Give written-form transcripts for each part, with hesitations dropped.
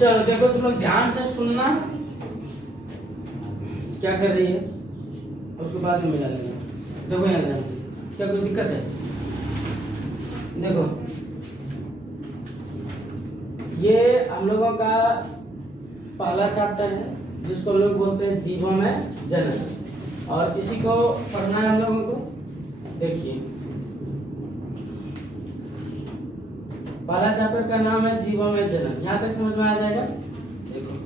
चलो देखो तुम लोग ध्यान से सुनना क्या कर रही है, उसके बाद में मिला लेंगे। देखो यहाँ ध्यान से, क्या कोई दिक्कत है? देखो ये हम लोगों का पहला चैप्टर है जिसको हम लोग बोलते हैं जीवों में जनन, और इसी को पढ़ना है हम लोगों को। देखिए पहला चैप्टर का नाम है जीवों में जनन, यहाँ तक समझ में आ जाएगा। देखो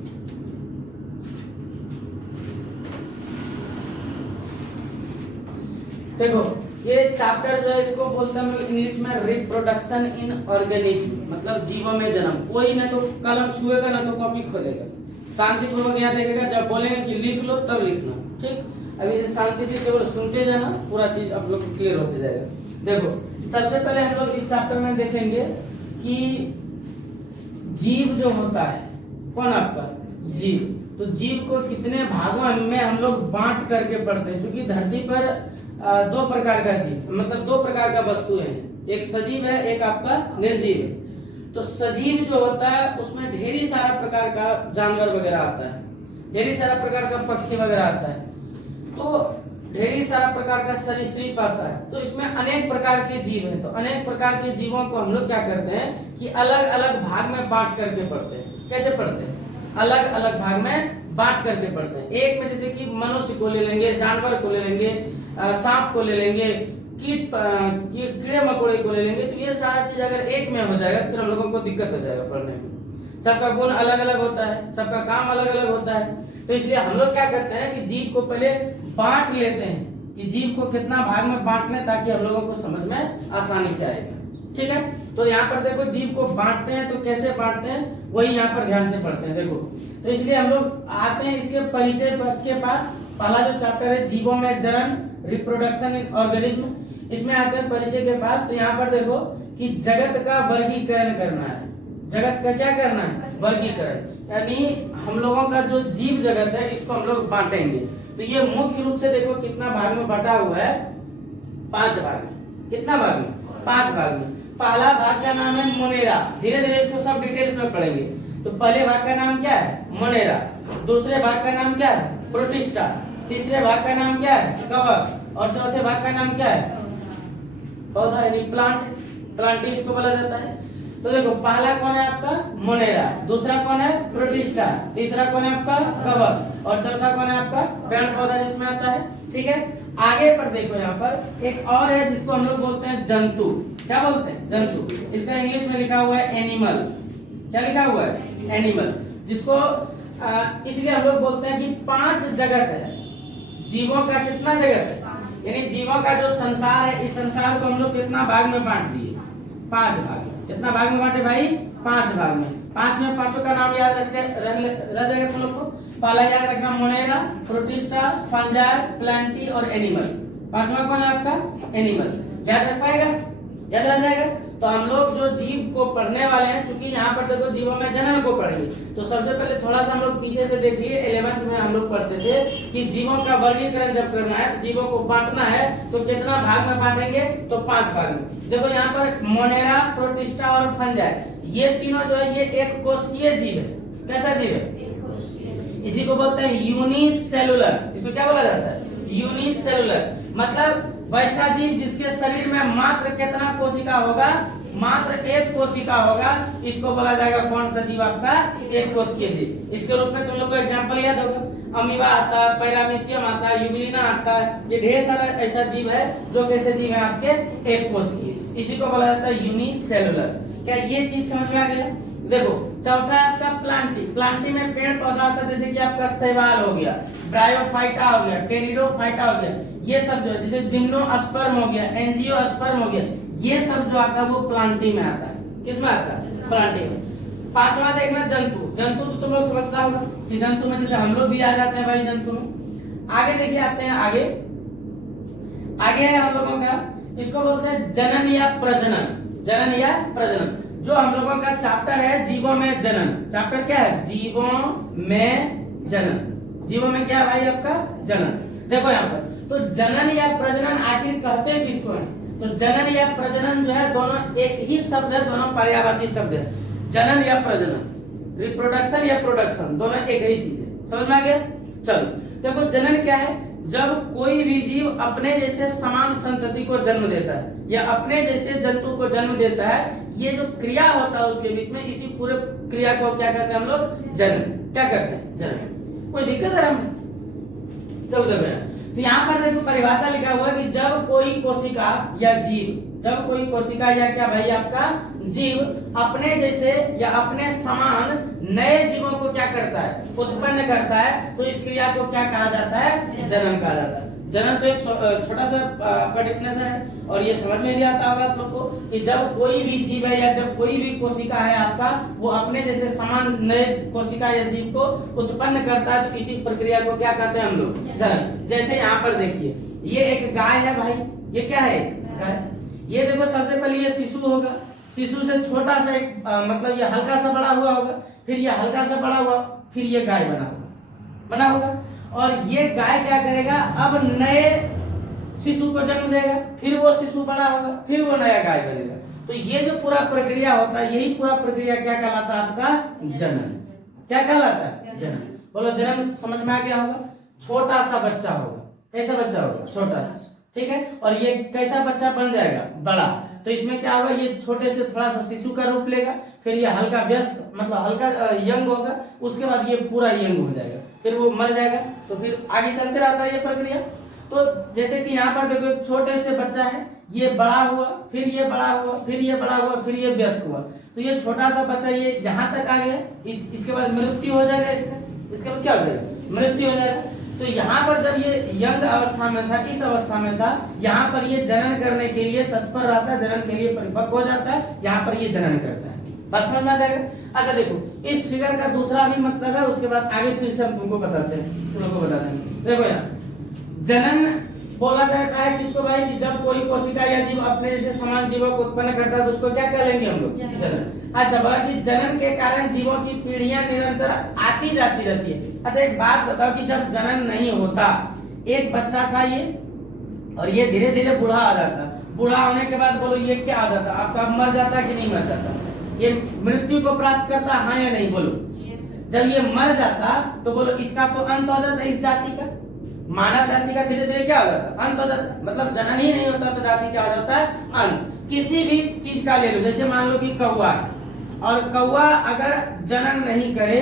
देखो ये चैप्टर जो है इसको बोलते हैं हम लोग इंग्लिश में रिप्रोडक्शन इन ऑर्गेनिज्म, मतलब जीवों में जन्म। कोई ना तो कलम छुएगा ना तो कॉपी खोलेगा, शांतिपूर्वक यहाँ देखेगा, जब बोलेंगे कि लिख लो तब लिखना, ठीक। अभी से शांति से केवल सुनते जाना, पूरा चीज आप लोग को क्लियर होते जाएगा। देखो सबसे पहले हम लोग इस चैप्टर में देखेंगे कि जीव जो होता है, कौन आपका जीव, तो जीव को कितने भागों में हम लोग बांट करके पढ़ते हैं। क्योंकि धरती पर दो प्रकार का जीव, मतलब दो प्रकार का वस्तुएं हैं, एक सजीव है एक आपका निर्जीव है। तो सजीव जो होता है उसमें ढेरी सारा प्रकार का जानवर वगैरह आता है, ढेरी सारा प्रकार का पक्षी वगैरह आता है, तो ढेरी सारा प्रकार का सरीसृप आता है। तो इसमें अनेक प्रकार के जीव हैं। तो अनेक प्रकार के जीवों को हम लोग क्या करते हैं कि अलग अलग भाग में बांट करके पढ़ते हैं। कैसे पढ़ते हैं? अलग अलग भाग में बांट करके पढ़ते हैं। एक में जैसे कि मनुष्य को ले लेंगे, जानवर को ले लेंगे, सांप को ले लेंगे, कीड़े मकोड़े को ले लेंगे। तो ये सारा चीज अगर एक में हो जाएगा फिर हम लोगों को दिक्कत हो जाएगा पढ़ने में। सबका गुण अलग अलग होता है, सबका काम अलग अलग होता है। तो इसलिए हम लोग क्या करते हैं कि जीव को पहले बांट लेते हैं कि जीव को कितना भाग में बांट लें ताकि हम लोगों को समझ में आसानी से आएगा, ठीक है। तो यहाँ पर देखो जीव को बांटते हैं, तो कैसे बांटते हैं वही यहाँ पर ध्यान से पढ़ते हैं। देखो तो इसलिए हम लोग आते हैं इसके परिचय के पास। पहला जो चैप्टर है जीवों में जनन, रिप्रोडक्शन इन ऑर्गेनिज्म, इसमें आते हैं परिचय के पास। तो यहाँ पर देखो कि जगत का वर्गीकरण करना है। जगत का क्या करना है? वर्गीकरण, यानी हम लोगों का जो जीव जगत है इसको हम लोग बांटेंगे। तो ये मुख्य रूप से देखो कितना भाग में बटा हुआ है, 5 भाग में। कितना भाग में? 5 भाग में। पहला भाग का नाम है मोनेरा। धीरे धीरे इसको सब डिटेल्स में पढ़ेंगे। तो पहले भाग का नाम क्या है? मोनेरा। दूसरे भाग का नाम क्या है? प्रोटिस्टा। तीसरे भाग का नाम क्या है? कवक। और चौथे भाग का नाम क्या है? पौधा यानी प्लांट, प्लांटी इसको बोला जाता है। तो देखो पहला कौन है आपका? मोनेरा। दूसरा कौन है? प्रोटिस्टा। तीसरा कौन है आपका? कवक। और चौथा कौन है आपका? पेड़ पौधा जिसमें आता है, ठीक है। आगे पर देखो यहाँ पर एक और है जिसको हम लोग बोलते हैं जंतु। क्या बोलते हैं? जंतु। इसका इंग्लिश में लिखा हुआ है एनिमल। क्या लिखा हुआ है? एनिमल। जिसको इसलिए हम लोग बोलते हैं कि 5 जगत है। जीवों का कितना जगत है? यानी जीवों का जो संसार है, इस संसार को हम लोग कितना भाग में बांट दिए? 5 भाग में। कितना भाग में बांटे भाई? 5 भाग में। 5 में पांचों का नाम याद रह जाएगा तुम लोग को। पहला याद रखना मोनेरा, प्रोटिस्टा, फंजाई, प्लांटी और एनिमल। 5वां कौन है आपका? एनिमल। याद रख पाएगा? याद रह जाएगा। तो हम लोग जो जीव को पढ़ने वाले हैं, क्योंकि यहाँ पर देखो जीवों में जनन को पढ़ेंगे, तो सबसे पहले थोड़ा सा हम लोग पीछे से देख लिए। 11th में हम लोग पढ़ते थे कि जीवों का वर्गीकरण जब करना है, तो जीवों को बांटना है, तो कितना भाग में बांटेंगे? तो 5 भाग में। देखो यहाँ पर मोनेरा, प्रोटिस्टा और फंजाई, ये तीनों जो है ये एक कोशिकीय जीव है। कैसा जीव है? इसी को बोलते हैं यूनिसेलुलर। इसको क्या बोला जाता है? यूनिसेलुलर। मतलब वैसा जीव जिसके शरीर में मात्र कितना कोशिका होगा? मात्र 1 कोशिका होगा। इसको बोला जाएगा कौन सा जीव आपका? 1 कोशिकीय जीव। इसके रूप में तुम लोग को एग्जांपल याद होगा, अमीबा आता है, पैरामीशियम आता है, यूग्लिना आता है। ये ढेर सारा ऐसा जीव है जो कैसे जीव है आपके? 1 कोशिकीय। इसी को बोला जाता है यूनिसेलुलर। क्या ये चीज समझ में आ गया? देखो चौथा है आपका प्लांटी। प्लांटी में पेड़ पौधा आता है, जैसे कि आपका शैवाल हो गया, ब्रायोफाइटा हो गया, टेरिडोफाइटा हो गया। ये सब जो है, जैसे जिम्नोस्पर्म हो गया, एंजियोस्पर्म हो गया, ये सब जो आता है वो प्लांटी में आता है। किसमें आता है? प्लांटी में। 5वां देखना जंतु। जंतु तो तुम लोग समझता होगा कि जंतु में जैसे हम लोग भी आ जाते हैं भाई जंतु में। आगे देखिए आते हैं, आगे है हम लोगों का, इसको बोलते हैं जनन या प्रजनन। जनन या प्रजनन, जो हम लोगों का चैप्टर है जीवों में जनन। चैप्टर क्या है? जीवों में जनन। जीवों में क्या है भाई आपका? जनन। देखो यहाँ पर तो जनन या प्रजनन आखिर कहते किसको है? तो जनन या प्रजनन जो है दोनों एक ही शब्द है, दोनों पर्यायवाची शब्द है। जनन या प्रजनन, रिप्रोडक्शन या प्रोडक्शन दोनों एक ही चीज है, समझ में आ गया। चलो देखो जनन क्या है, जब कोई भी जीव अपने जैसे समान संतति को जन्म देता है या अपने जैसे जंतु को जन्म देता है, ये जो क्रिया होता है उसके बीच में, इसी पूरे क्रिया को क्या कहते हैं हम लोग, जनन। क्या कहते हैं, जनन। कोई दिक्कत है हमें? चलो देखो तो यहाँ पर देखो परिभाषा लिखा हुआ है कि जब कोई कोशिका या जीव, जब कोई कोशिका या क्या भाई आपका जीव अपने जैसे या अपने समान नए जीवों को क्या करता है, उत्पन्न करता है, तो इस क्रिया को क्या कहा जाता है, जन्म कहा जाता है। जन्म तो एक छोटा सा आपका डेफिनेशन है और ये समझ में भी आता होगा आप लोग को कि जब कोई भी जीव है या जब कोई भी कोशिका है आपका, वो अपने जैसे समान नए कोशिका या जीव को उत्पन्न करता है, तो इसी प्रक्रिया को क्या कहते हैं हम लोग, जन्म। जैसे यहाँ पर देखिए ये एक गाय है भाई, ये क्या है, गाय। ये देखो सबसे पहले ये शिशु होगा, शिशु से छोटा सा एक मतलब ये हल्का सा बड़ा हुआ होगा, फिर ये हल्का सा बड़ा हुआ, फिर ये गाय बना होगा। और ये गाय क्या करेगा, अब नए शिशु को जन्म देगा, फिर वो शिशु बड़ा होगा, फिर वो नया गाय बनेगा। तो ये जो पूरा प्रक्रिया होता है, यही पूरा प्रक्रिया क्या कहलाता है आपका, जनन। क्या कहलाता है, जनन। बोलो जन्म समझ में आ गया होगा। छोटा सा बच्चा होगा, कैसा बच्चा होगा, छोटा सा, ठीक है। और ये कैसा बच्चा बन जाएगा, बड़ा। तो इसमें क्या होगा, ये छोटे से थोड़ा सा शिशु का रूप लेगा, फिर ये हल्का व्यस्त मतलब हल्का यंग होगा, उसके बाद ये पूरा यंग हो जाएगा, फिर वो मर जाएगा। तो फिर आगे चलते रहता है ये प्रक्रिया। तो जैसे कि यहाँ पर देखो एक छोटे से बच्चा है, ये बड़ा हुआ, फिर ये बड़ा हुआ, फिर ये बड़ा हुआ, फिर ये व्यस्त हुआ। तो ये छोटा सा बच्चा ये यहाँ तक आ गया, इसके बाद मृत्यु हो जाएगा इसका, इसके बाद क्या हो जाएगा, मृत्यु हो जाएगा। तो यहाँ पर जब ये यंग अवस्था में था, इस अवस्था में था, यहाँ पर ये जनन करने के लिए तत्पर रहता है, जनन के लिए परिपक्व हो जाता है, यहाँ पर ये जनन करता है। बात समझ में आ जाएगा। अच्छा देखो इस फिगर का दूसरा भी मतलब है, उसके बाद आगे फिर से हम तुमको बताते हैं, तुम लोग को बताते हैं। देखो यहाँ जनन बोला जाता है किसको भाई, कि जब कोई कोशिका या जीव अपने जैसे समान जीवों को उत्पन्न करता है, तो उसको क्या कह लेंगे हम लोग, जनन। अच्छा बोला कि जनन के कारण जीवों की पीढ़ियां निरंतर आती जाती रहती है। अच्छा एक बात बताओ कि जब जनन नहीं होता, एक बच्चा था ये, और ये धीरे धीरे बूढ़ा आ जाता, बूढ़ा होने के बाद बोलो ये क्या आ जाता, आपका मर जाता कि नहीं मर जाता, ये मृत्यु को प्राप्त करता, हाँ या नहीं बोलो। जब ये मर जाता तो बोलो इसका तो अंत हो जाता, इस जाति का, मानव जाति का धीरे धीरे क्या हो जाता, अंत हो जाता। मतलब जनन ही नहीं होता तो जाति क्या हो जाता है, अंत। किसी भी चीज का ले लो, जैसे मान लो कि कौवा है, और कौवा अगर जनन नहीं करे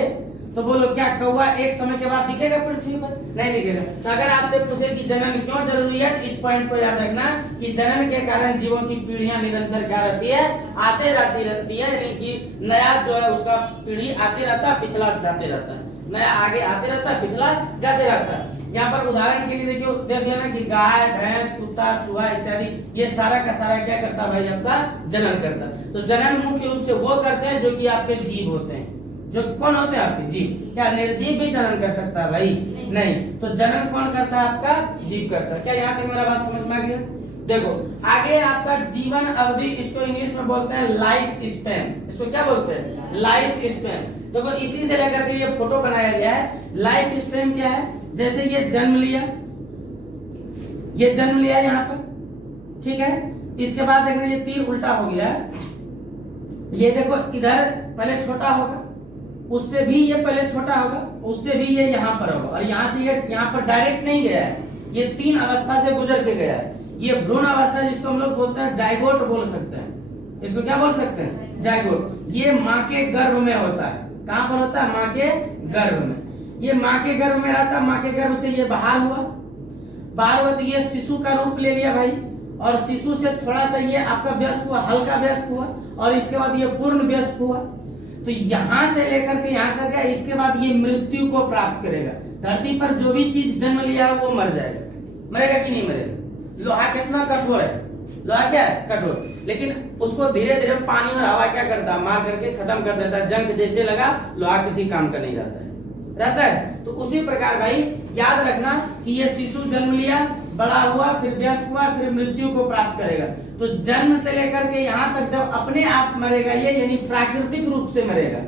तो बोलो क्या कौवा एक समय के बाद दिखेगा पृथ्वी पर, नहीं दिखेगा। तो अगर आपसे पूछे कि जनन क्यों जरूरी है, इस पॉइंट को याद रखना कि जनन के कारण जीवों की पीढ़ियां निरंतर क्या रहती है, आते जाती रहती है, यानी कि नया जो है उसका पीढ़ी आते रहता है, पिछला जाते रहता है, नया आगे आते रहता है, पिछला जाते रहता है। यहाँ पर उदाहरण के लिए देखियो, देख लेना कि गाय, भैंस, कुत्ता, चूहा इत्यादि ये सारा का सारा क्या करता भाई, आपका जनन करता। तो जनन मुख्य रूप से वो करते हैं जो कि आपके जीव होते हैं। जो कौन होते हैं आपके, जीव। क्या निर्जीव भी जनन कर सकता है भाई, नहीं। तो जनन कौन करता है, आपका जीव करता है। क्या यहाँ तक मेरा बात समझ में आ गया। देखो आगे आपका जीवन अवधि, इसको इंग्लिश में बोलते हैं लाइफ स्पैन। इसको क्या बोलते हैं, लाइफ स्पैन। देखो इसी से लेकर के ये फोटो बनाया गया है। लाइफ स्पैन क्या है, जैसे ये जन्म लिया, ये जन्म लिया यहाँ पर, ठीक है। इसके बाद देखो ये तीर उल्टा हो गया, ये देखो इधर पहले छोटा होगा, उससे भी ये पहले छोटा होगा, उससे भी ये यहाँ पर होगा, और यहाँ से ये यहाँ पर डायरेक्ट नहीं गया है, ये तीन अवस्था से गुजर के गया है। ये भ्रूण अवस्था जिसको हम लोग बोलते हैं जाइगोट बोल सकते हैं। इसको क्या बोल सकते हैं, जाइगोट। ये माँ के गर्भ में होता है। कहाँ पर होता है, माँ के गर्भ में। ये माँ के गर्भ में रहता है, माँ के गर्भ से ये बाहर हुआ, तो ये शिशु का रूप ले लिया भाई, और शिशु से थोड़ा सा ये आपका व्यस्त हुआ, हल्का व्यस्त हुआ, और इसके बाद ये पूर्ण व्यस्त हुआ। तो यहाँ से लेकर के यहाँ तक है, इसके बाद ये मृत्यु को प्राप्त करेगा। धरती पर जो भी चीज जन्म लिया है वो मर जाएगा, मरेगा कि नहीं मरेगा। लोहा कितना कठोर है, लोहा क्या है, कठोर, लेकिन उसको धीरे धीरे पानी और हवा क्या करता है, मार करके खत्म कर देता है। जंग जैसे लगा, लोहा किसी काम का नहीं रहता है। तो उसी प्रकार भाई याद रखना कि ये शिशु जन्म लिया, बड़ा हुआ, फिर व्यस्त हुआ, फिर मृत्यु को प्राप्त करेगा। तो जन्म से लेकर के यहाँ तक जब अपने आप मरेगा ये, यानी प्राकृतिक रूप से मरेगा।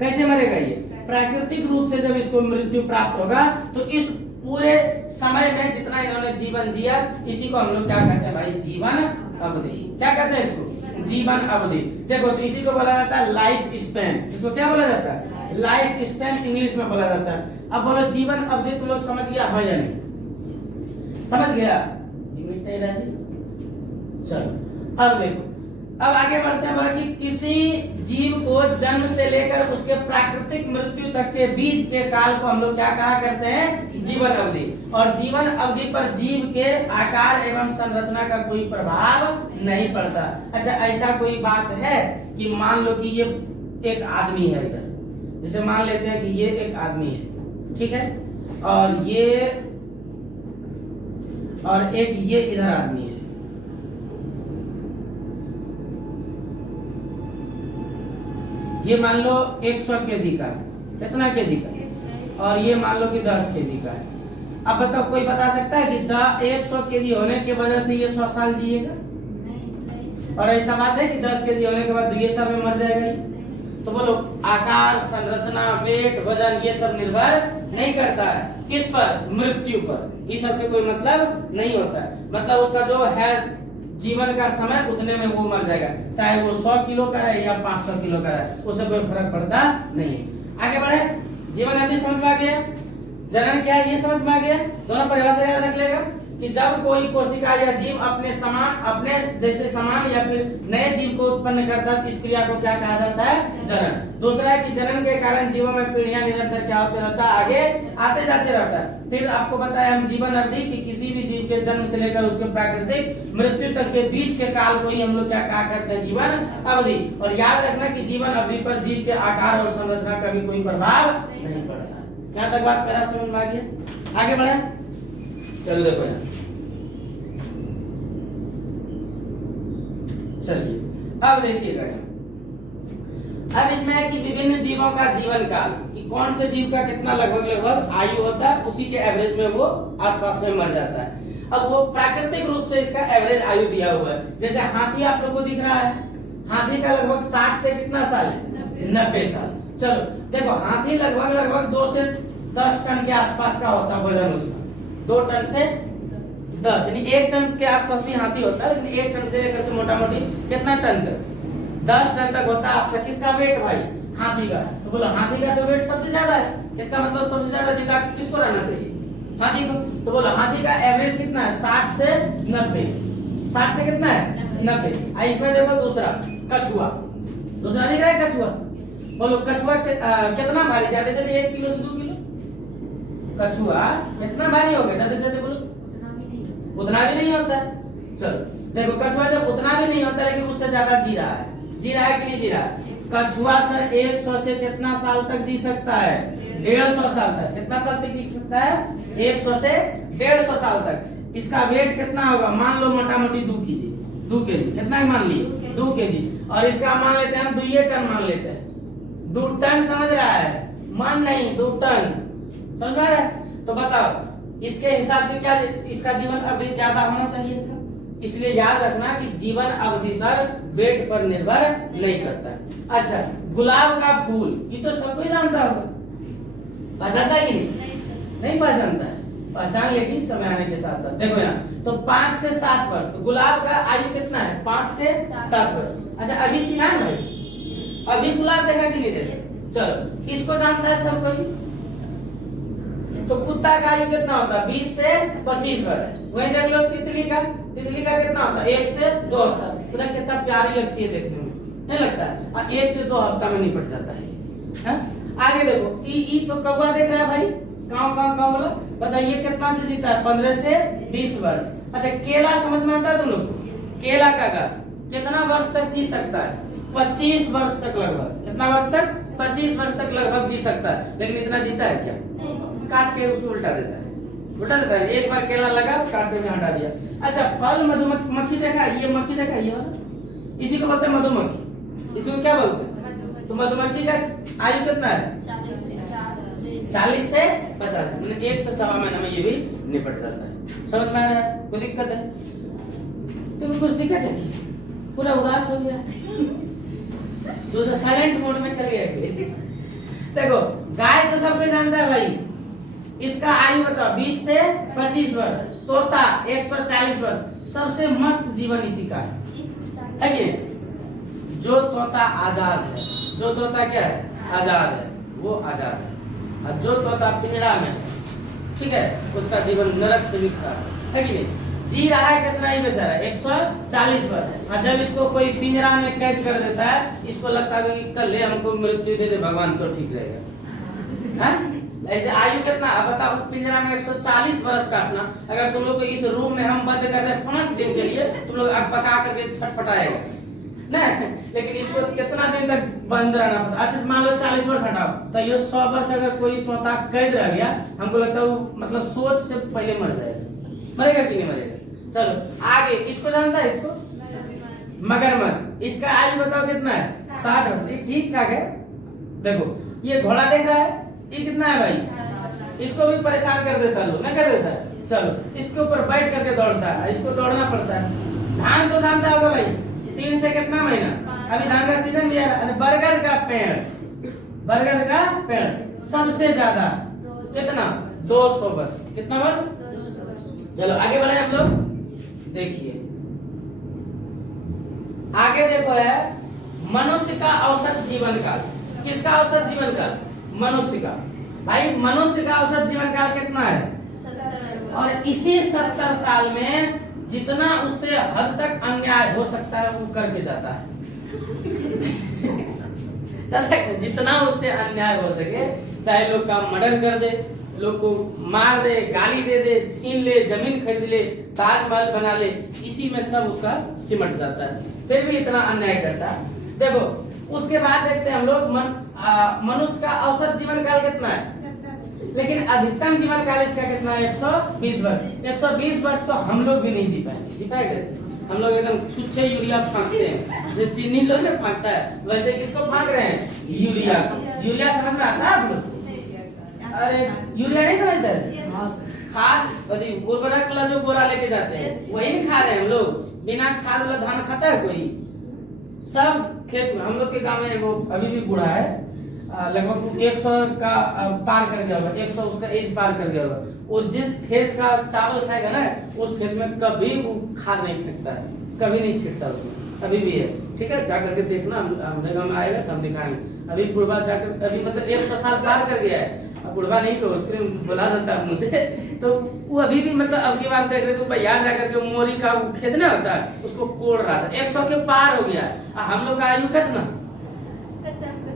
कैसे मरेगा ये, प्राकृतिक रूप से जब इसको मृत्यु प्राप्त होगा, तो इस पूरे समय में जितना इन्होंने जीवन जिया, इसी को हम लोग क्या कहते हैं भाई, जीवन अवधि। क्या कहते हैं इसको, जीवन अवधि। देखो तो इसी को बोला जाता है लाइफ स्पैन। इसको क्या बोला जाता है? लाइफ स्पैन इंग्लिश में बोला जाता है। अब बोलो जीवन अवधि तुम लोग समझ गया है या नहीं? समझ गया? चलो अब देखो, अब आगे बढ़ते हैं। बोला कि किसी जीव को जन्म से लेकर उसके प्राकृतिक मृत्यु तक के बीच के काल को हम लोग क्या कहा करते हैं? जीवन अवधि। और जीवन अवधि पर जीव के आकार एवं संरचना का कोई प्रभाव नहीं पड़ता। अच्छा, ऐसा कोई बात है कि मान लो कि ये एक आदमी है इधर, जैसे मान लेते हैं कि ये एक आदमी है, ठीक है, और एक ये इधर आदमी है। ये मान लो 100 केजी का है, कितना केजी का? और ये मान लो कि 10 केजी का है। अब बताओ, कोई बता सकता है कि 100 केजी होने की वजह से ये 100 साल जिएगा? और ऐसा बात है कि 10 केजी होने के बाद 2 साल में मर जाएगा ये? तो बोलो, आकार, संरचना, वेट, वजन ये सब निर्भर नहीं करता है किस पर? मृत्यु पर। इस सब से कोई मतलब नहीं होता है। मतलब उसका जो है जीवन का समय उतने में वो मर जाएगा, चाहे वो 100 किलो का है या 500 किलो का है, उससे कोई फर्क पड़ता नहीं। आगे बढ़े। जीवन अवधि समझ में आ गया, जनन क्या है ये समझ में आ गया। दोनों परिभाषा याद रख लेगा कि जब कोई कोशिका या जीव अपने जैसे समान या फिर नए जीव को उत्पन्न करता है, इस क्रिया को क्या कहा जाता है? जनन। दूसरा है कि जनन के कारण जीवों में पीढ़ियां निरंतर क्या होते रहता है? आगे आते जाते रहता है। फिर आपको बताया हम जीवन अवधि कि किसी भी जीव के जन्म से लेकर उसके प्राकृतिक मृत्यु तक के बीच के काल को ही हम लोग क्या कहा करते हैं? जीवन अवधि। और याद रखना कि जीवन अवधि पर जीव के आकार और संरचना का भी कोई प्रभाव नहीं पड़ता। यहाँ तक बात मेरा समझ में आ गया? आगे बढ़े। चलो देखो यहाँ, चलिए अब देखिएगा यहाँ। अब इसमें है कि विभिन्न जीवों का जीवन काल, कि कौन से जीव का कितना लगभग आयु होता है, उसी के एवरेज में वो आसपास में मर जाता है। अब वो प्राकृतिक रूप से इसका एवरेज आयु दिया हुआ है। जैसे हाथी आप लोगों को दिख रहा है, हाथी का लगभग 60 से कितना साल है? 90 साल। चलो देखो, हाथी लगभग 2 से 10 टन के आसपास का होता है वजन उसका। 2 टन से 10 यानी 1 टन के आसपास भी हाथी होता है, लेकिन 1 टन से लेकर के मोटा मोटी कितना टन तक? 10 टन तक होता है आपका किसका वेट भाई? हाथी का। तो बोलो हाथी का तो वेट सबसे ज्यादा है, इसका मतलब सबसे ज्यादा जितना किसको रहना चाहिए? हाथी को। तो बोलो हाथी का एवरेज कितना है? 60 से 90। 60 से कितना है? 90। इसमें देखो दूसरा कछुआ, दूसरा दिख रहा है कछुआ। बोलो कछुआ कितना भारी? ज्यादा से 1 किलो से 2 किलो। कछुआ कितना भारी होगा? ज्यादा से बोलो उतना भी नहीं होता है। चलो देखो, कछुआ जब उतना भी नहीं होता लेकिन उससे ज्यादा जी रहा है कि नहीं जी रहा है? कछुआ सर 100 से कितना साल तक जी सकता है? 150 साल तक। कितना साल तक जी सकता है? 100 से 150 साल तक। इसका वेट कितना होगा? मान लो मोटा मोटी 2 केजी। 2 केजी कितना मान लिए? 2 केजी। और इसका मान लेते हैं हम 2 टन मान लेते हैं। 2 टन समझ रहा है? मन नहीं, 2 टन समझ रहा है? तो बताओ इसके हिसाब से क्या इसका जीवन अवधि ज्यादा होना चाहिए था? इसलिए याद रखना कि जीवन अवधि सर वेट पर निर्भर नहीं करता। अच्छा, गुलाब का फूल ये तो सब कोई जानता होगा, पहचानता है कि नहीं पहचानता है? पहचान लेगी समय आने के साथ साथ। देखो यहाँ तो 5 से 7 वर्ष। तो गुलाब का आयु कितना है? 5 से 7 वर्ष। अच्छा, अभी चिन्हा भाई, अभी गुलाब देखा कि नहीं देखा? चलो इसको जानता है सब कोई। तो कुत्ता का आयु कितना होता है? 20 से 25 वर्ष। वही देख लो तितली का कितना होता है? 1 से 2 हफ्ता। पता कितना प्यारी लगती है देखने में, नहीं लगता है? और 1 से 2 हफ्ता में निपट जाता है। आगे देखो, ई तो कौवा देख रहा है भाई, काव बोला, बताइए कितना से जीता है? 15 से 20 वर्ष। अच्छा, केला समझ में आता है तुम लोग? केला का गाछ कितना वर्ष तक जी सकता है? 25 वर्ष तक लगभग। कितना वर्ष तक? 25 वर्ष तक लगभग जी सकता है। लेकिन इतना जीता है क्या? काट के उसको उल्टा देता है। एक बार केला लगा, काट के हटा दिया। अच्छा, फल मधुमक्खी देखा? ये मक्खी देखा ये वाला, इसी को बोलते हैं मधुमक्खी। इसको क्या बोलते हैं? तो मधुमक्खी का आयु कितना है? 40 से 50। मतलब 1 से 1.25 महीना में ये भी निपट जाता है। समझ में आ रहा है? कोई दिक्कत है? तो कुछ दिक्कत है कि पूरा उदास हो गया, दूसरा साइलेंट मोड में चल गया। देखो गाय तो सब कोई जानता है भाई, इसका आयु बताओ 20 से 25 वर्ष। तोता 140 वर्ष। सबसे मस्त जीवन इसी का है कि जो तोता आजाद है, जो तोता क्या है, आजाद है, वो आजाद है। और जो तोता पिंजड़ा में है, ठीक है, उसका जीवन नरक से भी खराब है कि नहीं। जी रहा है कितना ही बेचारा, 140 वर्ष। और जब इसको कोई पिंजरा में कैद कर देता है, इसको लगता है कि कल हमको मृत्यु दे दे भगवान तो ठीक रहेगा। ऐसे आयु कितना, अब बताओ पिंजरा में 140 वर्ष काटना, अगर तुम लोग को इस रूम में हम बंद कर दे 5 दिन के लिए, तुम लोग आग पका करके छटपटाएगा नहीं, लेकिन इसको कितना दिन तक बंद रहना पड़ता। अच्छा मान लो 40 वर्ष हटाओ, तो ये 100 वर्ष अगर कोई तोता कैद रह गया, हमको लगता है वो मतलब सोच से पहले मर जाएगा। मरेगा कि नहीं मरेगा। चलो आगे, इसको जानता है, इसको मगरमच्छ, इसका आयु बताओ कितना है, 60 वर्ष। ठीक ठाक है। देखो ये घोड़ा देख रहा है, ये कितना है भाई, इसको भी परेशान कर देता लोग, ना कर देता है। चलो इसके ऊपर बैठ करके दौड़ता है, इसको दौड़ना पड़ता है। धान तो जानता होगा भाई, 3 से कितना महीना, अभी धान का सीजन भी है। बरगद का पेड़, बरगद का पेड़ सबसे ज्यादा कितना, 200 वर्ष। कितना वर्ष। चलो आगे बढ़े हम लोग, देखिए आगे देखो है मनुष्य का औसत जीवन काल। किसका औसत जीवन काल, मनुष्य का। भाई मनुष्य का औसत जीवन काल कितना है, और इसी 70 साल में जितना उससे हद तक अन्याय हो सकता है वो करके जाता है। जितना उससे अन्याय हो सके, चाहे लोग का मर्डर कर दे, लोग को मार दे, गाली दे दे, छीन ले, जमीन खरीद ले, ताजमहल बना ले, इसी में सब उसका सिमट जाता है, फिर भी इतना अन्याय करता है। देखो उसके बाद देखते हैं हम लोग मनुष्य का औसत जीवन काल कितना है, लेकिन अधिकतम जीवन काल इसका कितना है, 120 वर्ष। 120 वर्ष तो हम लोग भी नहीं जी पाएंगे। जी पाएंगे हम लोग एकदम छुच्छे यूरिया फांकते हैं, जैसे चीनी लोग ने फांकता है, वैसे किसको फांक रहे हैं, यूरिया। यूरिया समझ में आता है आप लोग, अरे यूरिया नहीं समझते हैं, खाद उर्वरक वाला जो बोरा लेके जाते हैं वही नहीं खा रहे हैं हम लोग। बिना खाद वाला धान खाता है कोई, सब खेत में। हम लोग के गांव में वो अभी भी बूढ़ा है, लगभग 100 का पार कर गया होगा, 100 उसका एज पार कर गया होगा। वो जिस खेत का चावल खाएगा ना, उस खेत में कभी वो खाद नहीं फेंकता है, कभी नहीं छिड़कता उसमें, अभी भी है। ठीक है, जाकर के देखना, हमने गाँव में आएगा तो हम दिखाएंगे। अभी बुढ़वा जाकर, अभी मतलब 100 साल पार कर गया है, अब बुढ़वा नहीं तो उसके बुला देता है मुझसे, तो वो अभी भी मतलब अब की बात देख रहे तो याद जाकर के मोरी का वो खेत ना होता है, उसको कोड़ रहा था। 100 के पार हो गया। हम लोग का आयु कितना,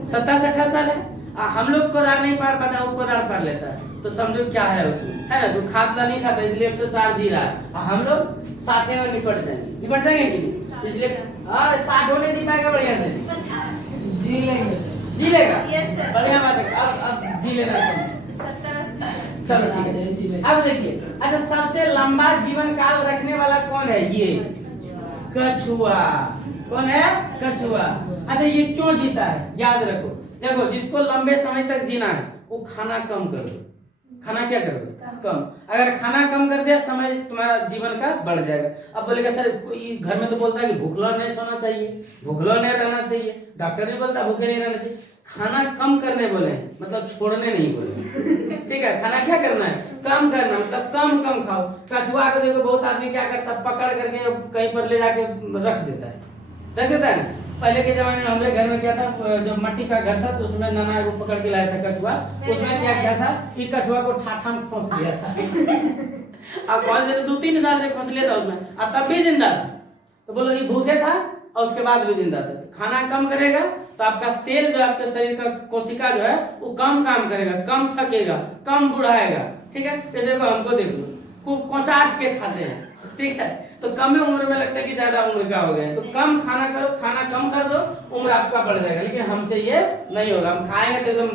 27-28 साल है। हम लोग कोदार नहीं पार पाता, वो कोदार पार लेता है, तो समझो क्या है उसमें, है ना। तो खाद नहीं खाता इसलिए 104 जी रहा है। हम लोग 60 में निपट जाएंगे कि नहीं, इसलिए 60 होने जी पाएगा बढ़िया से, जी लेंगे, जी लेगा, बढ़िया बात है। अब जी लेना चलो ठीक है। अब देखिए, अच्छा सबसे लंबा जीवन काल रखने वाला कौन है, ये कछुआ। कौन है, कछुआ। अच्छा ये क्यों जीता है, याद रखो। देखो जिसको लंबे समय तक जीना है वो खाना कम कर दो। खाना क्या करोगे, कम। अगर खाना कम कर दिया, समय तुम्हारा जीवन का बढ़ जाएगा। अब बोलेगा सर कोई घर में तो बोलता है कि भूखला नहीं सोना चाहिए, भूखला नहीं रहना चाहिए, डॉक्टर नहीं बोलता भूखे नहीं रहना चाहिए। खाना कम करने बोले, मतलब छोड़ने नहीं बोले। ठीक है, खाना क्या करना है, कम करना, मतलब कम कम खाओ। कछुआ को देखो, बहुत आदमी क्या करता है, पकड़ करके कहीं पर ले जाके रख देता है ना। पहले के जमाने में हमारे घर में क्या था, जब मट्टी का घर था तो उसमें नाना को पकड़ के लाया था कछुआ। उसमें क्या क्या था कि कछुआ को ठाठा में फंस दिया था। अब कौन से 2-3 साल से फंस लिया था उसमें, और तब भी जिंदा था। तो बोलो ये भूखे था और उसके बाद भी जिंदा था। खाना कम करेगा तो आपका सेल जो आपके शरीर का कोशिका जो है वो कम काम करेगा, कम थकेगा, कम बुढ़ाएगा। ठीक है, जैसे को हमको देख लो, खूब कोचाट के खाते हैं। ठीक है, तो कम उम्र में लगता है कि ज्यादा उम्र का हो गए, तो कम खाना करो, खाना कम कर दो, उम्र आपका बढ़ जाएगा। लेकिन हमसे ये नहीं होगा, हम खाएंगे तो एकदम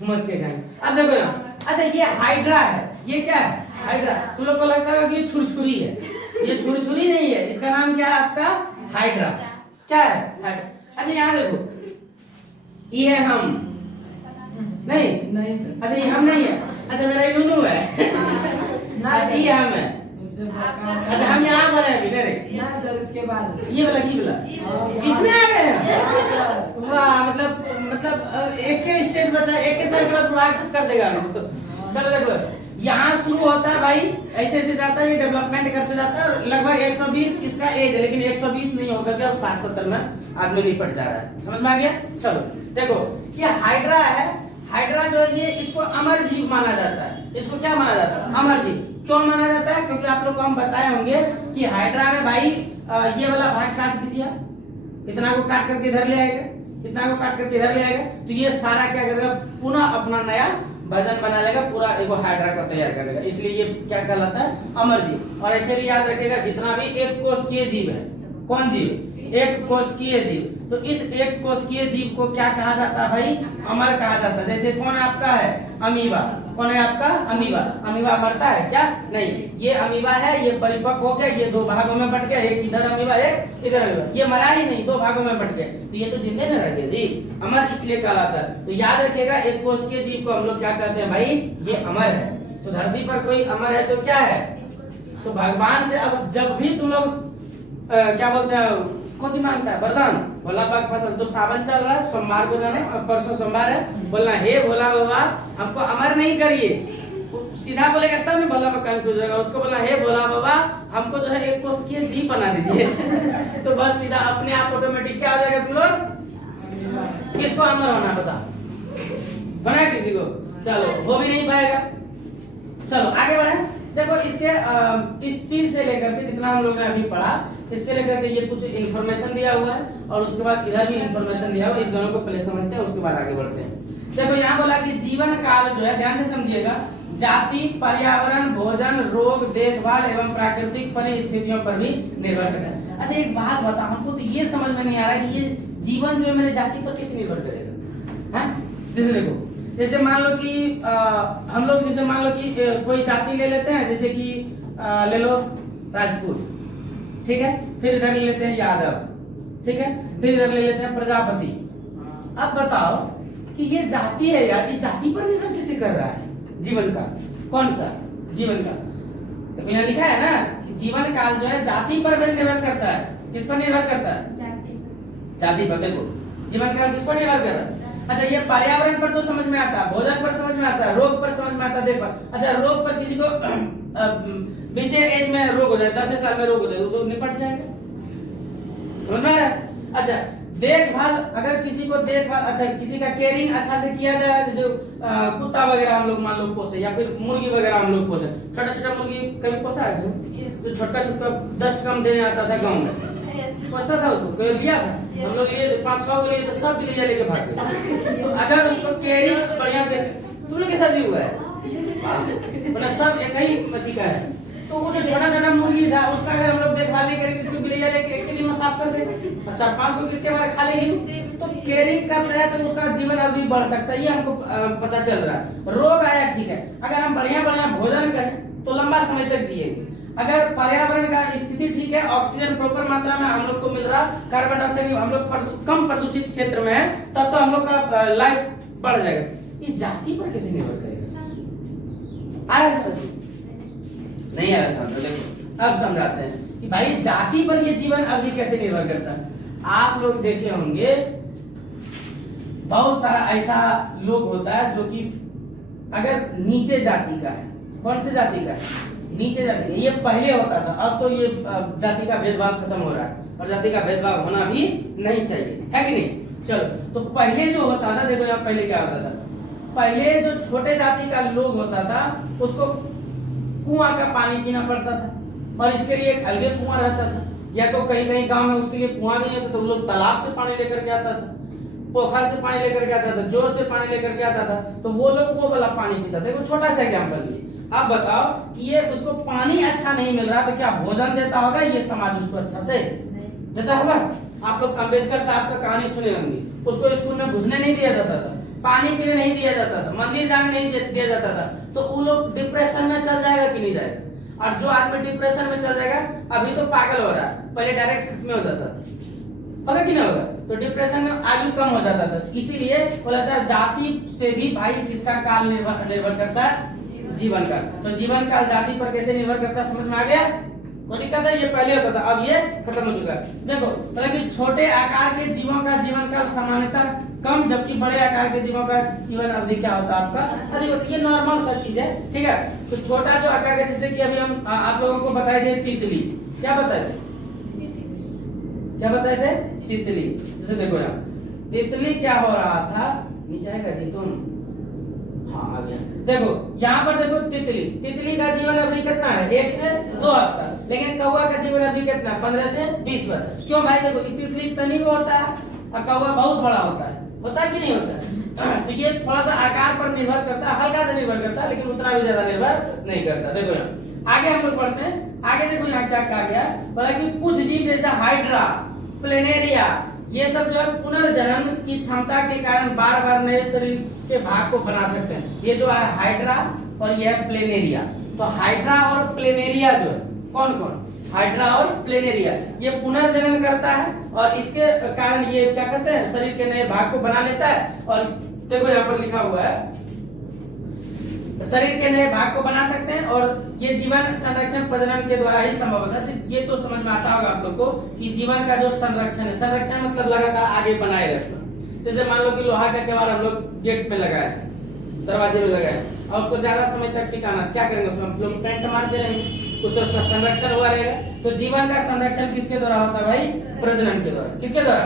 समझ के खाएंगे। अब देखो यहाँ, अच्छा ये हाइड्रा है, ये क्या है, हाइड्रा। तुम लोग को लगता है कि ये छुरछुरी है, ये छुरछुरी नहीं है, इसका नाम क्या है आपका, हाइड्रा। क्या है, हाइड्रा। अच्छा यहाँ देखो, ये हम नहीं, अच्छा ये हम नहीं है, अच्छा मेरा ये नुनू है, ये हम है। अच्छा हम यहाँ पर हैं अभी, उसके बाद ये वाला इसमें आ गए हैं। वाह, मतलब एक के स्टेज बचा, एक के साथ पूरा कर देगा हमको। चलो देखो, यहाँ शुरू होता है भाई, ऐसे ऐसे जाता है, ये डेवलपमेंट करते जाता है, और लगभग 120 इसका एज है, लेकिन 120 नहीं होगा कि अब 60-70 में आदमी निपट जा रहा है। समझ में आ गया? चलो देखो, ये हाइड्रा है, हाइड्रा जो है ये इसको अमर जीव माना जाता है। इसको क्या माना जाता है? अमर जीव। क्यों माना जाता है? क्योंकि आप लोग को हम बताए होंगे कि हाइड्रा में भाई ये वाला भाग काट दीजिए, इतना को काट करके इधर ले आएगा, इतना को काट करके इधर ले आएगा, तो ये सारा क्या करेगा, पुनः अपना नया वजन बना लेगा, पूरा एक हाइड्रा का तैयार करेगा। इसलिए ये क्या कहलाता है? अमर जीव। और ऐसे भी याद रखिएगा, जितना भी एक कोशिकीय जीव है, कौन जीव? एक कोशिकीय जीव। तो इस एक कोशिकीय जीव को क्या कहा जाता है भाई? अमर कहा जाता है। जैसे कौन आपका है? अमीबा। कौन है आपका? अमीबा। अमीबा मरता है क्या? नहीं, ये अमीबा है, ये परिपक्व हो गया, ये दो भागों में बट गया, एक इधर अमीबा, एक इधर अमीबा, ये मरा ही नहीं, दो भागों में बट गया, तो ये तो जिंदे न रह गया जी, अमर इसलिए कहलाता है। तो याद रखिएगा, एक कोशिकीय जीव को हम लोग क्या कहते हैं भाई? ये अमर है। तो धरती पर कोई अमर है तो क्या है? तो भगवान से अब जब भी तुम लोग क्या बोलते हैं, कौन सी मांगता है? वरदान। भोला बाबा के पास तो सावन चल रहा है, सोमवार को जाना, और परसों सोमवार है, बोलना हे भोला बाबा हमको अमर नहीं करिए, सीधा बोलेगा तब नहीं भोला बाबा कंफ्यूज हो जाएगा। उसको बोलना हे भोला बाबा हमको जो है एक कोशिकीय जीव बना दीजिए तो बस सीधा अपने आप ऑटोमेटिक क्या हो जाएगा तुम लोग? किसको अमर होना बता? बना किसी को? चलो हो भी नहीं पाएगा। चलो आगे बढ़े। देखो इसके इस चीज से लेकर के जितना हम लोग ने अभी पढ़ा, इससे लेकर के ये कुछ इंफॉर्मेशन दिया हुआ है, और उसके बाद इधर भी इंफॉर्मेशन दिया हुआ है। इस दोनों को पहले समझते हैं, उसके बाद आगे बढ़ते हैं। देखो यहाँ बोला कि जीवन काल जो है, ध्यान से समझिएगा, जाति, पर्यावरण, भोजन, रोग, देखभाल एवं प्राकृतिक परिस्थितियों पर भी निर्भर करता है। अच्छा एक बात बता, हमको तो ये समझ में नहीं आ रहा है कि ये जीवन जो है मेरे जाति पर कैसे निर्भर करेगा? जैसे देखो, जैसे मान लो कि हम लोग जैसे मान लो कि कोई जाति ले लेते हैं, जैसे कि ले लो राजपूत, ठीक है, फिर इधर ले लेते हैं यादव, ठीक है, फिर इधर ले लेते हैं प्रजापति। अब बताओ कि ये जाति है यार, ये जाति पर निर्भर कैसे कर रहा है? जीवन काल कौन सा? जीवन काल देखो यहाँ लिखा है ना कि जीवन काल जो है जाति पर निर्भर करता है। किस पर निर्भर करता है? जाति पर। देखो जीवन काल किस पर निर्भर कर रहा है? अच्छा ये पर्यावरण पर तो समझ में आता है, भोजन पर समझ में आता है, रोग पर समझ में आता है, देखभाल। अच्छा रोग पर किसी को बीचे एज में रोग हो जाए, 10 साल में रोग हो जाए, तो निपट जाएगा। समझ में आ रहा है? अच्छा देखभाल, अगर किसी को देखभाल, अच्छा किसी का केयरिंग अच्छा से किया जाए, जैसे कुत्ता वगैरह हम लोग मान लो पोसे, या फिर मुर्गी वगैरह हम लोग पोसे, छोटा छोटा मुर्गी कभी पोसा है तो छोटा छोटा 10 कम देने आता था गाँव में, पोसता था उसको, कोई लिया था, हम लोग लिए 5-6 के लिए तो सब ले लेके भाग गए। तो अगर उसको केयरिंग बढ़िया से, तुम लोग के साथ भी हुआ है, मतलब सब एक ही पति का है, तो वो जो छोटा छोटा मुर्गी था उसका अगर हम लोग देखभाल नहीं करेंगे, उसको बिलिया लेके एक दिन में साफ कर देंगे और 4-5 को कितने बार खा लेंगे, तो केयरिंग करते हैं तो उसका जीवन अवधि बढ़ सकता है, ये हमको पता चल रहा है। रोग आया ठीक है, अगर हम बढ़िया बढ़िया भोजन करें तो लंबा समय तक जिएंगे। अगर पर्यावरण का स्थिति ठीक है, ऑक्सीजन प्रॉपर मात्रा में हम लोग को मिल रहा, कार्बन डाइऑक्साइड हम लोग कम प्रदूषित क्षेत्र में है, तब तो हम लोग का लाइफ बढ़ जाएगा। ये जाति पर कैसे निर्भर करेगा? आ रहा है समझ? नहीं आ रहा समझ? देखो अब समझाते हैं कि भाई जाति पर ये जीवन अवधि कैसे निर्भर करता है। आप लोग देखे होंगे बहुत सारा ऐसा लोग होता है जो कि अगर नीचे जाति का है, कौन से जाति का है? नीचे जाति। ये पहले होता था, अब तो ये जाति का भेदभाव खत्म हो रहा है, और जाति का भेदभाव होना भी नहीं चाहिए, है कि नहीं? चलो तो पहले जो होता था, देखो यहाँ पहले क्या होता था, पहले जो छोटे जाति का लोग होता था उसको कुआं का पानी पीना पड़ता था, और इसके लिए एक अलग कुआं रहता था, या तो कहीं कहीं गांव में उसके लिए कुआं भी नहीं होता, तो लोग तालाब से पानी लेकर के आता था, पोखर से पानी लेकर के आता था, जोर से पानी लेकर के आता था, तो वो लोग वो वाला पानी पीता था। देखो छोटा सा एग्जाम्पल लिए, अब बताओ कि ये उसको पानी अच्छा नहीं मिल रहा तो क्या भोजन देता होगा ये समाज उसको अच्छा से देता होगा? आप लोग अम्बेडकर साहब का कहानी सुने होंगे, उसको स्कूल में घुसने नहीं दिया जाता था, पानी पीने नहीं दिया जाता था, मंदिर जाने नहीं दिया जाता था, तो वो लोग डिप्रेशन में चल जाएगा कि नहीं जाएगा? और जो आदमी डिप्रेशन में चल जाएगा, अभी तो पागल हो रहा है, पहले डायरेक्ट खत्म हो जाता था, होगा कि नहीं होगा? तो डिप्रेशन में आयु कम हो जाता था। इसीलिए बोला था जाति से भी भाई किसका काल निर्भर करता है? जीवन काल। तो जीवन काल जाति पर कैसे निर्भर करता है, समझ में आ गया? कोई दिक्कत है, ये पहले होता था, अब ये खत्म हो चुका है। देखो मतलब कि छोटे आकार के जीवों का जीवन काल सामान्यतः कम, जबकि बड़े आकार के जीवों का जीवन अवधि क्या होता है आपका अधिक होता है। ये नॉर्मल सा चीज है, ठीक है। तो छोटा जो आकार है, जैसे कि अभी हम आप लोगों को बताए थे तितली, क्या बताए थे, क्या बताए थे, तितली। जैसे देखो यहाँ तितली क्या हो रहा था, नीचे आएगा जी तुम, हाँ आ गया। देखो यहाँ पर देखो तितली, तितली का जीवन अवधि कितना है, 1 से 2 हफ्ता, लेकिन कौवा का जीवन अवधि कितना है, 15 से 20 वर्ष। क्यों भाई, देखो तितली तनी को होता है और कौवा बहुत बड़ा होता है कि नहीं होता है। तो ये थोड़ा सा आकार पर निर्भर करता है, हल्का सा निर्भर करता है, लेकिन उतना भी ज्यादा निर्भर नहीं करता। देखो यहाँ आगे हम लोग पढ़ते हैं, आगे देखो यहाँ क्या कहा गया, बोला कि कुछ जीव जैसा हाइड्रा, प्लेनेरिया, ये सब जो है पुनर्जन्म की क्षमता के कारण बार बार नए शरीर के भाग को बना सकते हैं। ये जो है हाइड्रा और ये है प्लेनेरिया। तो हाइड्रा और प्लेनेरिया जो है, कौन कौन, हाइड्रा और प्लेनेरिया, ये पुनर्जन्म करता है और इसके कारण ये क्या करते हैं, शरीर के नए भाग को बना लेता है। और देखो यहाँ पर लिखा हुआ है शरीर के नए भाग को बना सकते हैं, और ये जीवन संरक्षण प्रजनन के द्वारा ही संभव होता है। ये तो समझ में आता होगा आप लोग को कि जीवन का जो संरक्षण है, संरक्षण मतलब लगातार आगे बनाए रखना। जैसे मान लो कि लोहा का केवाड़ हम लोग गेट पे लगाए, दरवाजे में लगाए, और उसको ज्यादा समय तक टिकाना, क्या करेंगे, उसमें हम लोग पेंट मारते रहेंगे, उससे उसका संरक्षण हुआ रहेगा। तो जीवन का संरक्षण किसके द्वारा होता है भाई, प्रजनन के द्वारा। किसके द्वारा,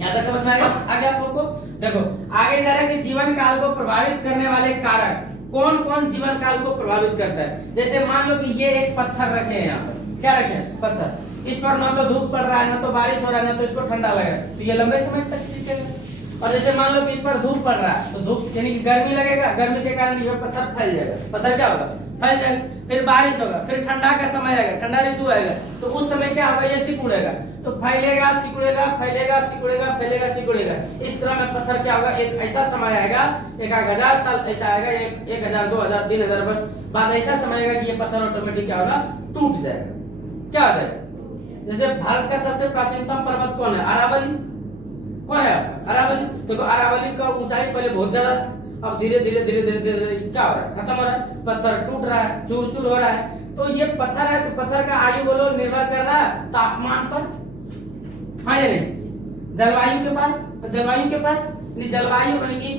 यहाँ तक समझ में आ गया। आगे आप लोग को देखो, आगे इधर है कि जीवन काल को प्रभावित करने वाले कारक, कौन कौन जीवन काल को प्रभावित करता है। जैसे मान लो कि ये एक पत्थर रखे हैं, यहाँ पर क्या रखे हैं, पत्थर, इस पर ना तो धूप पड़ रहा है, ना तो बारिश हो रहा है, ना तो इसको ठंडा लग रहा है, तो ये लंबे समय तक टिकेगा। और जैसे मान लो कि इस पर धूप पड़ रहा है, तो धूप यानी कि गर्मी लगेगा, गर्मी के कारण ये पत्थर फैल जाएगा, पत्थर क्या होगा, फैल जाएगा। फिर बारिश होगा, फिर ठंडा का समय आएगा, ठंडा ऋतु आएगा, तो उस समय क्या होगा, ये सिकुड़ेगा, तो फैलेगा सिकुड़ेगा, फैलेगा सिकुड़ेगा, फैलेगा सिकुड़ेगा। इस तरह में पत्थर क्या होगा, एक ऐसा समय आएगा, 1000 साल ऐसा आएगा, 1000 2000 3000 वर्ष बाद ऐसा समय आएगा कि ये पत्थर ऑटोमेटिक क्या होगा, टूट जाएगा। क्या हो जाएगा, जैसे भारत का सबसे प्राचीनतम पर्वत कौन है, अरावली, कौन है आपका, अरावली। देखो अरावली का ऊंचाई पहले बहुत ज्यादा था, अब धीरे धीरे धीरे धीरे धीरे क्या हो रहा है, खत्म हो रहा है, पत्थर टूट रहा है, चूर चूर हो रहा है। तो ये पत्थर है, तो पत्थर का आयु बोलो निर्भर कर रहा है तापमान पर, हाँ या नहीं, जलवायु के पास, जलवायु के पास जलवायु यानी कि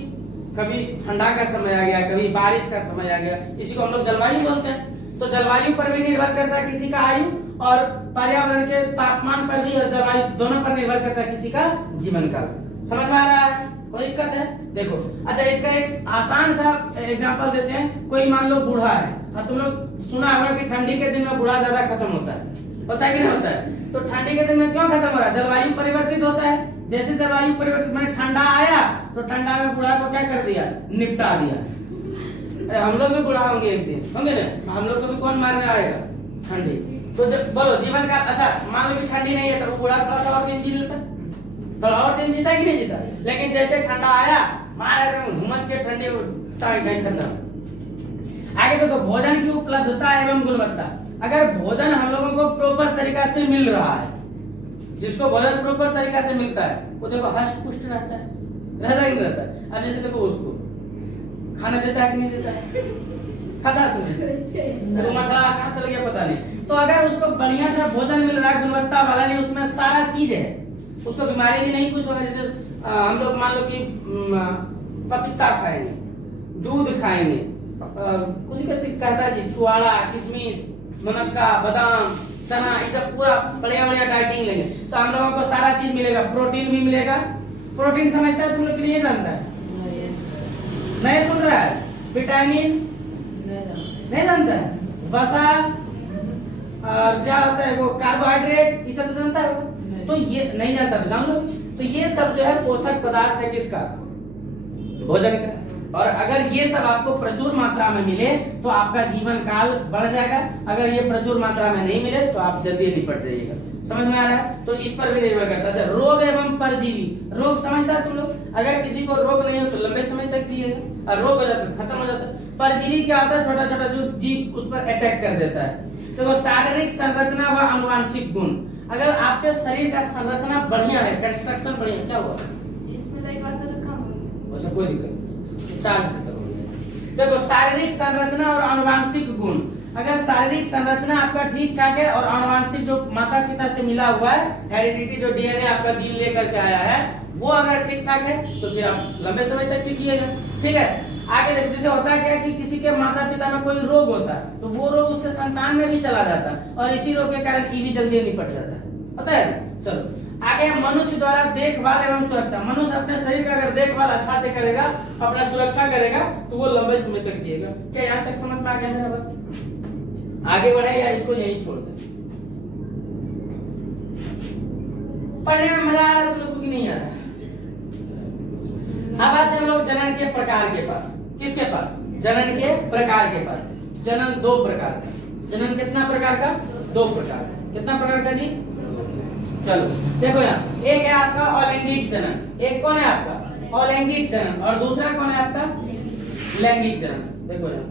कभी ठंडा का समय आ गया, कभी बारिश का समय आ गया, इसी को हम लोग जलवायु बोलते हैं। तो जलवायु पर भी निर्भर करता है किसी का आयु, और पर्यावरण के तापमान पर भी और जलवायु दोनों पर निर्भर करता है किसी का जीवन काल। समझ में आ रहा है, कोई दिक्कत है। देखो अच्छा, इसका एक आसान सा एग्जांपल देते हैं। कोई मान लो बूढ़ा है, और तुम लोग सुना होगा कि ठंडी के दिन में बूढ़ा ज्यादा खत्म होता है, पता है कि नहीं होता है। तो ठंडी के दिन में क्यों खत्म हो रहा है, जलवायु परिवर्तित होता है। जैसे जलवायु परिवर्तित मैंने ठंडा आया, तो ठंडा में बूढ़ा को क्या कर दिया, निपटा दिया। अरे हम लोग भी बूढ़ा होंगे एक दिन, होंगे ना, हम लोग को भी कौन मारने आएगा, ठंडी। तो जब बोलो जीवन का, अच्छा मान लो कि ठंडी नहीं है, तो वो बूढ़ा थोड़ा सा और दिन जी लेता, थोड़ा और दिन जीता कि नहीं जीता। लेकिन जैसे ठंडा आया, मारा घुमस के ठंडी टाइम खत्म। आगे देखो भोजन की उपलब्धता एवं गुणवत्ता। अगर भोजन हम लोगों को प्रॉपर तरीका से मिल रहा है, जिसको भोजन प्रॉपर तरीका से मिलता है, वो देखो हष्ट पुष्ट रहता है, रहता ही नहीं रहता। अब जैसे देखो उसको खाना देता है कि नहीं देता है, खाता है तुझे, तो मसाला कहाँ चल गया पता नहीं। तो अगर उसको बढ़िया सा भोजन मिल रहा है, गुणवत्ता वाला, नहीं उसमें सारा चीज है, उसको बीमारी भी नहीं कुछ होगा। जैसे हम लोग मान लो कि पपीता खाएंगे, दूध खाएंगे, कुछ कहता है जी, छुआड़ा, किशमिश, मुनक्का, बादाम, चना, ये सब पूरा बढ़िया बढ़िया डाइटिंग लेंगे, तो हम लोगों को सारा चीज मिलेगा, प्रोटीन भी मिलेगा। प्रोटीन समझता है तुम लोग, नहीं जानता है, नहीं सुन रहा है, विटामिन नहीं जानता है, वसा, क्या होता है वो कार्बोहाइड्रेट, ये सब तो जानता है। तो ये नहीं जानता तो जान लो। तो ये सब जो है पोषक पदार्थ है किसका, भोजन का। और अगर ये सब आपको प्रचुर मात्रा में मिले तो आपका जीवन काल बढ़ जाएगा, अगर ये प्रचुर मात्रा में नहीं मिले तो आप जल्दी निपट जाइएगा। समझ में आ रहा है। तो इस पर भी निर्भर करता है। अच्छा, रोग एवं परजीवी। रोग समझता है तुम लोग, अगर किसी को रोग नहीं हो तो लंबे समय तक जिएगा, और रोग हो जाता है खत्म हो जाता है। परजीवी क्या होता है, छोटा छोटा जो जीव उस पर अटैक कर देता है। तो शारीरिक संरचना व आनुवांशिक गुण, अगर आपके शरीर का संरचना बढ़िया है, कंस्ट्रक्शन बढ़िया, क्या हुआ इसमें लाइक वाला रखा हुआ कोई दिक्कत, चार्ज खत्म हो गया। देखो शारीरिक संरचना और आनुवांशिक गुण, अगर शारीरिक संरचना आपका ठीक ठाक है और आनुवंशिक जो माता पिता से मिला हुआ है, हेरिडिटी जो डीएनए आपका जीन लेकर के आया है, वो अगर ठीक ठाक है तो फिर आप लंबे समय तक टिकिएगा। ठीक है, आगे देखो, जैसे होता है क्या कि किसी के माता पिता में कोई रोग होता है तो वो रोग उसके संतान में भी चला जाता है और इसी रोग के कारण ईवी जल्दी निपट जाता है, पता है। चलो आगे, मनुष्य द्वारा देखभाल एवं सुरक्षा। मनुष्य अपने शरीर का अगर देखभाल अच्छा से करेगा, अपना सुरक्षा करेगा तो वो लंबे समय तक जिएगा। क्या यहाँ तक समझ में आ गया मेरा बात? आगे बढ़े या इसको यहीं छोड़ दे? पढ़ने में मजा आ रहा है तुम लोगों की नहीं आ रहा? अब आते हैं हम लोग जनन के प्रकार के पास। किसके पास? जनन के प्रकार के पास। जनन दो प्रकार का। जनन कितना प्रकार का? दो प्रकार का। कितना प्रकार का जी? चलो देखो यहाँ, एक है आपका अलैंगिक जनन। एक कौन है आपका? अलैंगिक जनन। और दूसरा कौन है आपका? लैंगिक जनन। देखो यहाँ,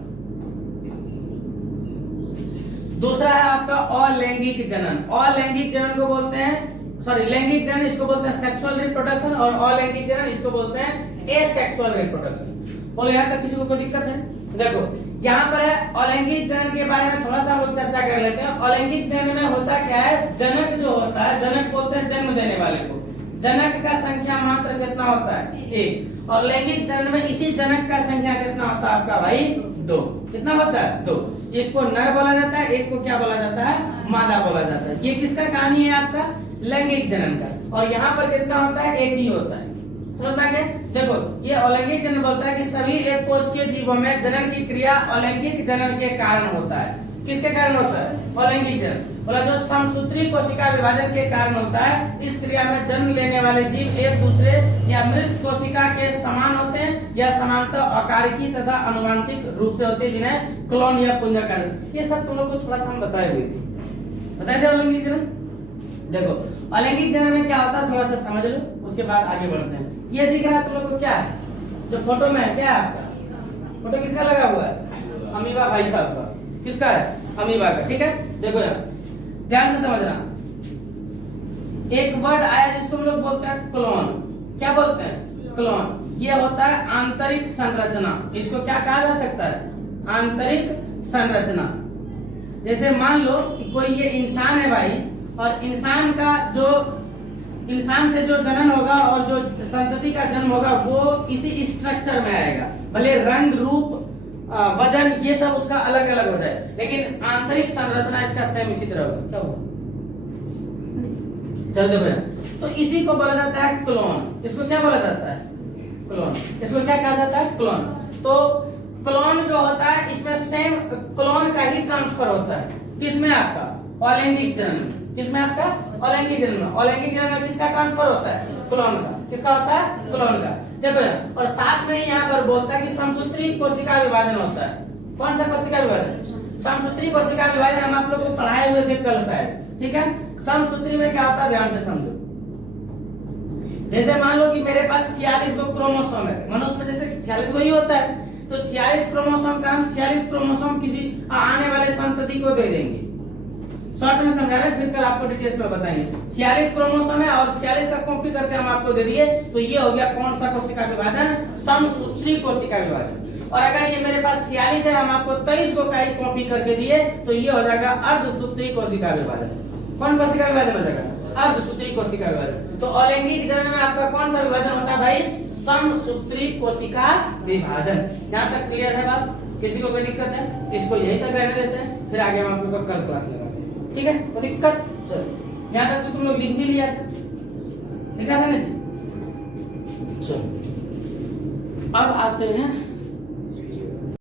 दूसरा है आपका अलैंगिक जनन। अलैंगिक जनन को बोलते हैं, सॉरी, लैंगिक जनन इसको बोलते हैं सेक्सुअल रिप्रोडक्शन और अलैंगिक जनन इसको बोलते हैं एसेक्सुअल रिप्रोडक्शन। बोलो यहाँ तक किसी को कोई दिक्कत है? देखो यहाँ पर है अलैंगिक जनन के बारे में थोड़ा सा हम लोग चर्चा कर लेते हैं। अलैंगिक जनन में होता क्या है? जनक जो होता है, जनक बोलते हैं जन्म देने वाले को, जनक का संख्या मात्र कितना होता है? एक। और लैंगिक जनन में इसी जनक का संख्या कितना होता है आपका भाई? दो। कितना होता है? दो। एक को नर बोला जाता है, एक को क्या बोला जाता है? मादा बोला जाता है। ये किसका कहानी है? आपका लैंगिक जनन का। और यहाँ पर कितना होता है? एक ही होता है। समझ में आ गया? देखो ये अलैंगिक जनन बोलता है कि सभी एक कोशिकीय जीवों में जनन की क्रिया अलैंगिक जनन के कारण होता है। किसके कारण होता है? अलैंगिक जनन। बोला जो समसूत्री कोशिका विभाजन के कारण होता है। इस क्रिया में जन्म लेने वाले जीव एक दूसरे या मृत कोशिका के समान होते हैं या समानता अकारिकी तथा आनुवंशिक रूप से होते हैं, जिन्हें क्लोन या पुंजकरण। ये सब तुम लोग को थोड़ा सा हम बताए हुए थे, बताए थे अलैंगिक जनन। देखो अलैंगिक जनन में क्या होता है थोड़ा सा समझ लो, उसके बाद आगे बढ़ते हैं। ये दिख रहा है तुम लोग को क्या है? जो फोटो में है क्या है आपका? फोटो किसका लगा हुआ है? अमीबा भाई साहब का। किसका है? अमीबा का। ठीक है, देखो यार ध्यान से समझना। एक वर्ड आया जिसको हम लोग बोलते हैं क्लोन। क्या बोलते हैं? क्लोन। ये होता है आंतरिक संरचना। इसको क्या कहा जा सकता है? आंतरिक संरचना। जैसे मान लो कि कोई ये इंसान है भाई, और इंसान का जो इंसान से जो जनन होगा और जो संतति का जन्म होगा वो इसी स्ट्रक्चर में आएगा। भले रंग, रूप, वजन ये सब उसका अलग अलग हो जाए, लेकिन आंतरिक संरचना इसका सेम इसी तरह होगा। क्या होगा? चल देखो, तो इसी को बोला जाता है क्लोन। इसको क्या बोला जाता है? क्लोन। इसको क्या कहा जाता है? क्लोन। तो क्लोन जो होता है इसमें सेम क्लोन का ही ट्रांसफर होता है। किसमें? आपका अलैंगिक जनन। किसमें? आपका अलैंगिक जनन में। अलैंगिक जनन में किसका ट्रांसफर होता है? क्लोन का। किसका होता है? क्लोन का। देखो यार, और साथ में यहाँ पर बोलता है कि समसूत्री कोशिका विभाजन होता है। कौन सा कोशिका विभाजन? समसूत्री कोशिका विभाजन। हम आप लोग को पढ़ाए हुए थे कल शायद। ठीक है, समसूत्री में क्या होता है ध्यान से समझो। जैसे मान लो कि मेरे पास 46 गो क्रोमोसोम है। मनुष्य में जैसे 46 गो ही होता है, तो 46 क्रोमोसोम का हम 46 क्रोमोसोम किसी आने वाले संतति को दे देंगे। शॉर्ट में समझा रहे, फिर कल आपको डिटेल्स में बताएंगे। 46 क्रोमोसोम है और 46 का कॉपी करके हम आपको दे दिए, तो ये हो गया कौन सा कोशिका विभाजन? समसूत्री कोशिका विभाजन। और अगर ये मेरे पास 46 है, हम आपको 23 को का ही कॉपी करके दिए, तो ये हो जाएगा अर्धसूत्री कोशिका विभाजन। कौन कोशिका विभाजन हो जाएगा? अर्धसूत्री कोशिका विभाजन। तो अलैंगिक जनन में आपका कौन सा विभाजन होता है भाई? समसूत्री कोशिका विभाजन। यहाँ तक क्लियर है बात? किसी को कोई दिक्कत है? इसको यही तक रहने देते हैं, फिर आगे हम आपको कल क्लास लगाते हैं। ठीक है, कोई दिक्कत? चलो यहाँ तक तो तुम लोग लिख भी लिया था, लिखा था ना जी। चलो अब आते हैं